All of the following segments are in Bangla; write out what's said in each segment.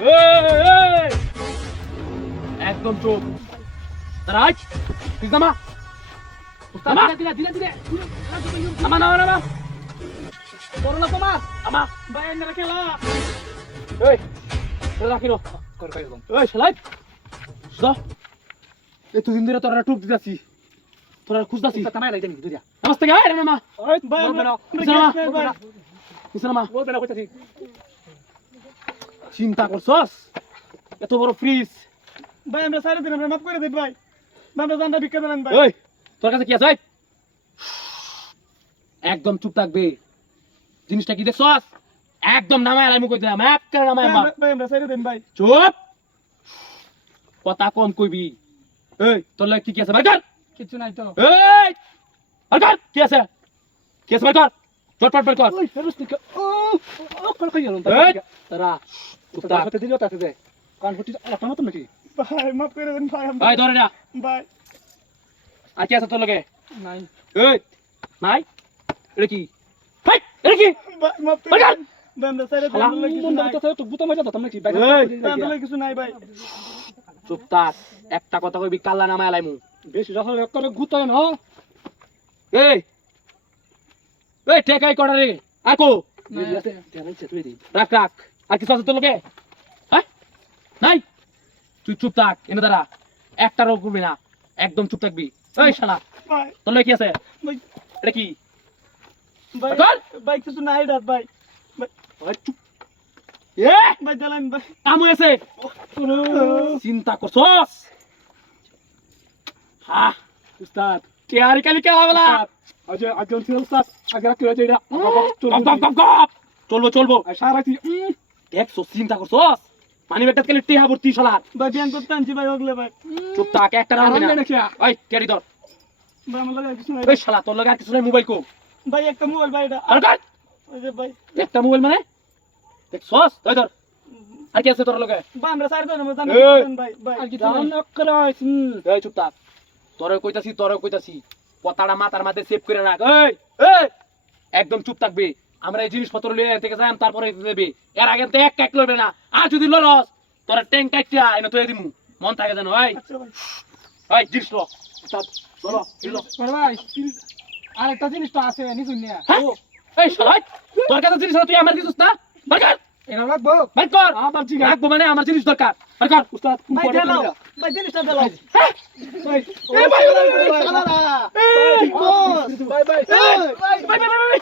এই একদম চুপ রাজ তুই নামা দিলা দিলা দিলা নামা নামা নামা করোনা তোমার নামা বাইরে না খেলা এই রাখিনো কর কই একদম এই শালাই সুদা এই তুই দিন ধরে তোরা টুপ দিতাছি তোরা খুঁজতাছি তামাই লাইতে নি দুইয়া নমস্তে গায় রে মামা ওই বলবে না বলবে না কইতাছি চিন্তা করছস এত বড় ফ্রিজ ভাই আমরা সারা দিন আমরা মাফ করে দেন ভাই আমরা জানটা ভিক্ষা দেন ভাই ওই তোর কাছে কি আছে একদম চুপ থাকবে জিনিসটা কি দেখছস একদম নামায় আলাই মুকই দিলাম এক করে নামায় বাপ ভাই আমরা সারা দেন ভাই চুপ কথা কম কইবি এই তোর লাগি কি আছে বাইর কিছু নাই তো এই বাইর কি আছে বাইর চটপট বের কর ওই ফেরুস নিকে ও কল কই গেল এই তারা চুপ থাক হাতে দিও তাতে দে কান ফুটি একটা মত নাকি ভাই মাফ করে দেন ভাই ভাই ধরে না ভাই আর কি আছে তোর লগে নাই এই নাই এটা কি ভাই এটা কি ভাই মাফ করে দেন ভাই আমরা সারা দিন আমরা কিছু নাই তো বুতা মজা দাম নাকি ভাই আমরা কিছু নাই ভাই চুপ থাক একটা কথা কইবি কাল্লা নামায় আলাইমু বেশি যখন এক করে গুতায় না এই এই টেকাই কড়া রে আকো রাখ রাখ আর কিছু আছে তোর লগে হ্যাঁ নাই তুই চুপ থাক এনে দাঁড়া একটা রোগ করবি না একদম চুপ থাকবি এই শালা ভাই তোর লগে কি আছে ভাই এটা কি ভাই ভাই কিছু নাই রাত ভাই ওই চুপ এ ভাই দেলান ভাই কামু আছে চিন্তা করছস হ্যাঁ উস্তাদ কেয়ারি কালি কে হবলা আজ আজ উস্তাদ আগে রাখতে হয়েছে এটা চলবো চলবো সারা কি দেখছো চিন্তা করছস মানি ব্যাগটা কেলে টিহা ভর্তি শালার ভাই বিয়ান করতে আনছি ভাই ওগলে ভাই চুপ থাক একটা রাউন্ড না ওই ক্যারি ধর ভাই আমার লাগে কিছু নাই ওই শালা তোর লগে আর কিছু নাই মোবাইল কো ভাই একটা মোবাইল ভাই এটা আর কাট ওই যে ভাই একটা মোবাইল মানে দেখছস ওই ধর আর কি আছে তোর লগে ভাই আমরা সারা দিন আমরা জানেন ভাই ভাই আর কিছু না করে এই চুপ থাক তোরে কইতাছি কথাটা মাথার মধ্যে সেভ করে রাখ এই এই একদম চুপ থাকবি আমরা এই জিনিসপত্র লইয়া থেকে যাইম তারপরে দেবে এর আগে তো এক এক লইবে না আর যদি লরস তোরা ট্যাঙ্ক কাটিয়া এনে তুই দিমু মন থাকে জানো ভাই আচ্ছা ভাই ভাই জিনিস লো উস্তাদ চলো চলো ভাই আর একটা জিনিস তো আছে নি শুনিয়া এই শালা তোর কাছে জিনিস আছে, তুই আমার দিছিস না বারকার এটা লাগবো বারকার আমার জিনিস রাখবো মানে আমার জিনিস দরকার বারকার উস্তাদ ভাই দেলাও ভাই জিনিসটা দেলাও ভাই এই ভাই শালারা এই বস ভাই ভাই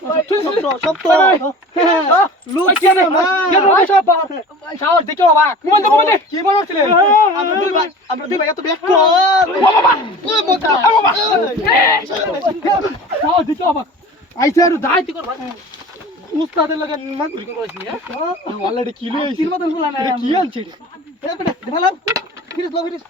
ভাই তুই সব তো লুক কেন কেন সব শাওয়ার দেখো বাবা মোবাইল দে কি বলছিলে আমরা দুই ভাই এত ব্যাক কর বাবা ওই মোটা বাবা শাওয়ার দেখো বাবা আইছে আর দাইতে কর ভাই উস্তাদের লগে মান ঘুরি করেছি হ্যাঁ অলরেডি কিলো আইছে কি মতন বলা না কি আনছিস এ বেটা ভালো ফিরিস লো ফিরিস